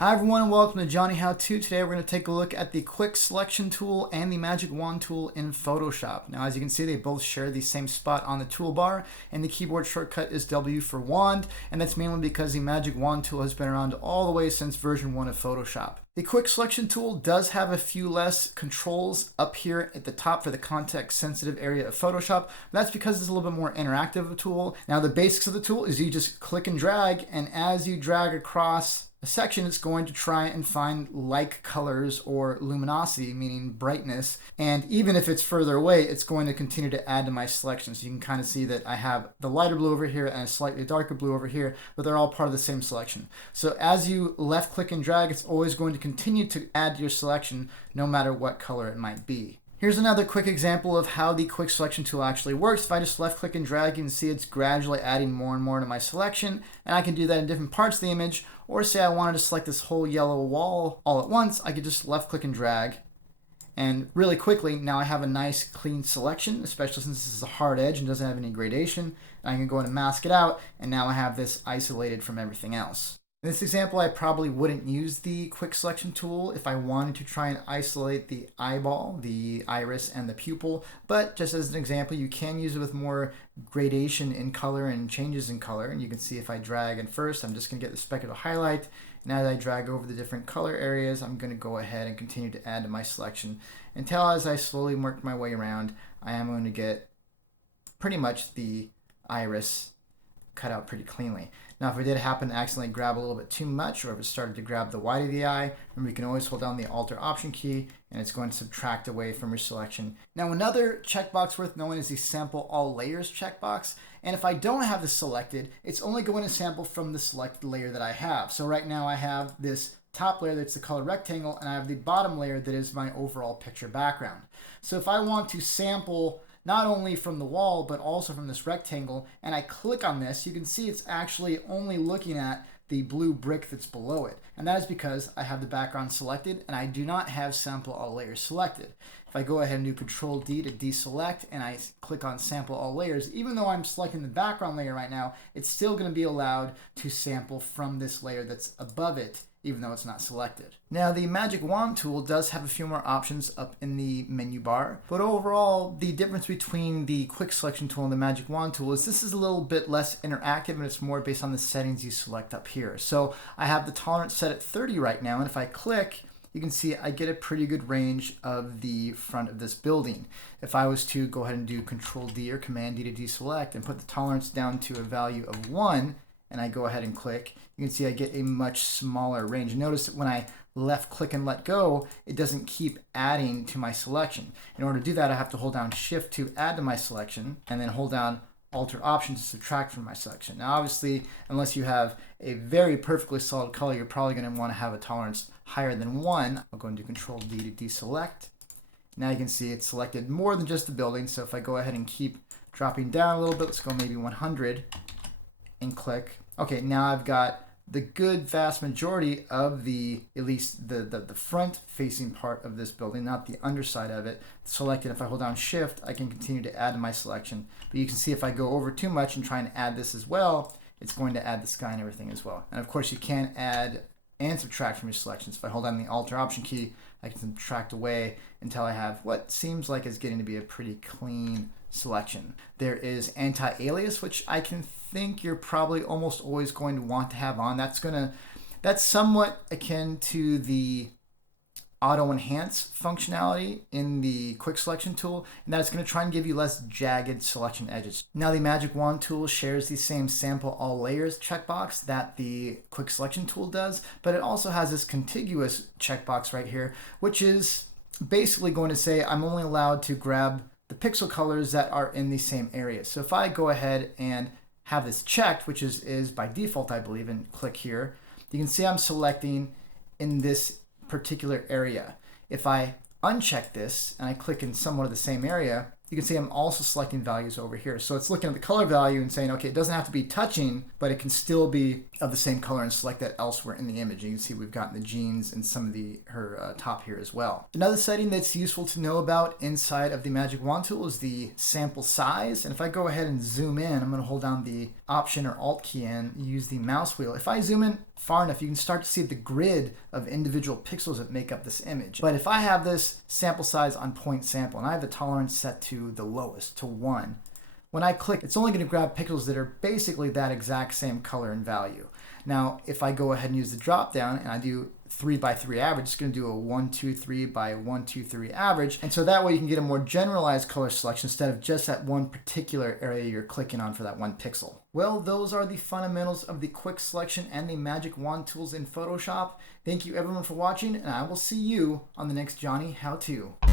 Hi everyone and welcome to Johnny How To. Today we're going to take a look at the quick selection tool and the magic wand tool in Photoshop. Now as you can see, they both share the same spot on the toolbar, and the keyboard shortcut is W for wand, and that's mainly because the magic wand tool has been around all the way since version 1 of Photoshop. The quick selection tool does have a few less controls up here at the top for the context sensitive area of Photoshop. That's because it's a little bit more interactive of a tool. Now the basics of the tool is you just click and drag, and as you drag across a section, it's going to try and find like colors or luminosity, meaning brightness. And even if it's further away, it's going to continue to add to my selection. So you can kind of see that I have the lighter blue over here and a slightly darker blue over here, but they're all part of the same selection. So as you left click and drag, it's always going to continue to add to your selection no matter what color it might be. Here's another quick example of how the quick selection tool actually works. If I just left click and drag, you can see it's gradually adding more and more to my selection, and I can do that in different parts of the image. Or say I wanted to select this whole yellow wall all at once, I could just left click and drag, and really quickly now I have a nice clean selection, especially since this is a hard edge and doesn't have any gradation. And I can go in and mask it out, and now I have this isolated from everything else. In this example, I probably wouldn't use the quick selection tool if I wanted to try and isolate the eyeball, the iris, and the pupil. But just as an example, you can use it with more gradation in color and changes in color. And you can see if I drag in first, I'm just going to get the specular highlight. And as I drag over the different color areas, I'm going to go ahead and continue to add to my selection until as I slowly work my way around, I am going to get pretty much the iris cut out pretty cleanly. Now, if I did happen to accidentally grab a little bit too much, or if it started to grab the white of the eye, remember you can always hold down the Alt or Option key, and it's going to subtract away from your selection. Now, another checkbox worth knowing is the Sample All Layers checkbox. And if I don't have this selected, it's only going to sample from the selected layer that I have. So right now I have this top layer that's the color rectangle, and I have the bottom layer that is my overall picture background. So if I want to sample not only from the wall, but also from this rectangle, and I click on this, you can see it's actually only looking at the blue brick that's below it. And that is because I have the background selected and I do not have Sample All Layers selected. If I go ahead and do Control D to deselect and I click on Sample All Layers, even though I'm selecting the background layer right now, it's still going to be allowed to sample from this layer that's above it, even though it's not selected. Now, the Magic Wand tool does have a few more options up in the menu bar, but overall, the difference between the Quick Selection tool and the Magic Wand tool is this is a little bit less interactive, and it's more based on the settings you select up here. So I have the tolerance set at 30 right now, and if I click, you can see I get a pretty good range of the front of this building. If I was to go ahead and do Control D or Command D to deselect and put the tolerance down to a value of 1, and I go ahead and click, you can see I get a much smaller range. Notice that when I left click and let go, it doesn't keep adding to my selection. In order to do that, I have to hold down Shift to add to my selection, and then hold down Alt or Option to subtract from my selection. Now obviously, unless you have a very perfectly solid color, you're probably going to want to have a tolerance higher than 1. I'll go and do Control D to deselect. Now you can see it's selected more than just the building, so if I go ahead and keep dropping down a little bit, let's go maybe 100, and click. Okay, now I've got the good vast majority of at least the front facing part of this building, not the underside of it, selected. If I hold down Shift, I can continue to add to my selection. But you can see if I go over too much and try and add this as well, it's going to add the sky and everything as well. And of course you can add and subtract from your selections. If I hold down the Alt or Option key, I can subtract away until I have what seems like is getting to be a pretty clean selection. There is anti-alias, which I can think you're probably almost always going to want to have on. That's somewhat akin to the auto enhance functionality in the quick selection tool, and that's going to try and give you less jagged selection edges. Now the Magic Wand tool shares the same Sample All Layers checkbox that the quick selection tool does, but it also has this contiguous checkbox right here, which is basically going to say I'm only allowed to grab the pixel colors that are in the same area. So if I go ahead and have this checked, which is by default, I believe, and click here, you can see I'm selecting in this particular area. If I uncheck this and I click in somewhat of the same area, you can see I'm also selecting values over here. So it's looking at the color value and saying, okay, it doesn't have to be touching, but it can still be of the same color, and select that elsewhere in the image. You can see we've gotten the jeans and some of her top here as well. Another setting that's useful to know about inside of the Magic Wand tool is the sample size. And if I go ahead and zoom in, I'm going to hold down the Option or Alt key and use the mouse wheel. If I zoom in far enough, you can start to see the grid of individual pixels that make up this image. But if I have this sample size on point sample and I have the tolerance set to the lowest, to 1, when I click, it's only going to grab pixels that are basically that exact same color and value. Now, if I go ahead and use the drop down and I do 3 by 3 average, it's going to do a 1, 2, 3 by 1, 2, 3 average. And so that way you can get a more generalized color selection instead of just that one particular area you're clicking on for that one pixel. Well, those are the fundamentals of the quick selection and the Magic Wand tools in Photoshop. Thank you everyone for watching, and I will see you on the next Johnny How To.